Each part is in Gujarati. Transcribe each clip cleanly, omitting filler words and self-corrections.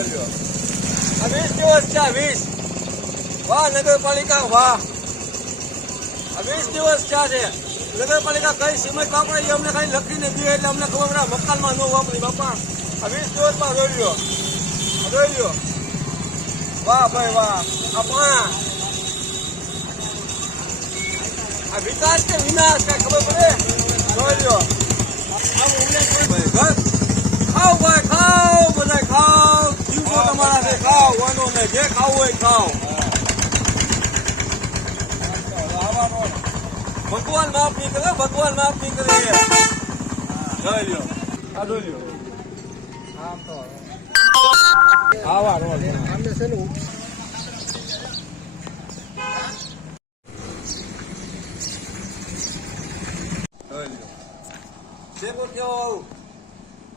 આ 20 દિવસ છે 20. વાહ નગરપાલિકા વાહ. આ 20 દિવસ થયા છે. નગરપાલિકા કઈ સિમેન્ટ વાપરે એ અમને ખાલી લખીને દે એટલે અમને ખબર પડે મકાનમાં ન વાપરી બાપા. આ 20 દિવસમાં જોઈ લ્યો. વાહ ભાઈ વાહ. આ વિકાસ કે વિનાશ કઈ ખબર પડે જોઈ લ્યો. ખાઓ ભાઈ ખાઓ, બધા ખાઓ. દિવસો તમારા છે, ખાઓ. વાંધો નહીં, જે ખાવું હોય ખાઓ. ભગવાન માફ નહીં કરે, ભગવાન માફ નહીં કરે. જોઈ લ્યો, આ જોઈ લ્યો. આવા રોડ આમને છે ને કેવો આવું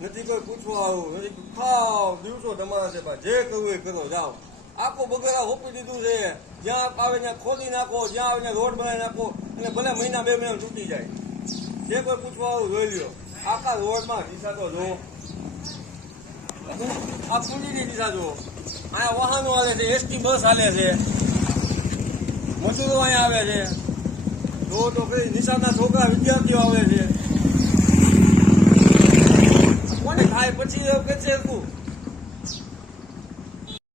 નથી, કોઈ પૂછવા આવું નથી. ખાઓ, દિવસો તમારા છે ભાઈ, જે કરવું એ કરો જાઓ. આખું બગેરા હોપી દીધું છે. જ્યાં આવે ત્યાં ખોદી નાખો, જ્યાં આવે ત્યાં રોડ બનાવી નાખો અને ભલે મહિના 2 મહિના તૂટી જાય. જે કોઈ પૂછવા આવું જોઈ લ્યો. આખા રોડમાં દિશા તો જો, આ કુંડીની દિશા જો. અહીંયા વાહનો હાલે છે, એસટી બસ હાલે છે, મજૂરો અહીંયા આવે છે. જો તો કઈ નિશાળના છોકરા વિદ્યાર્થીઓ આવે છે. કોને ખાય પછી કે છે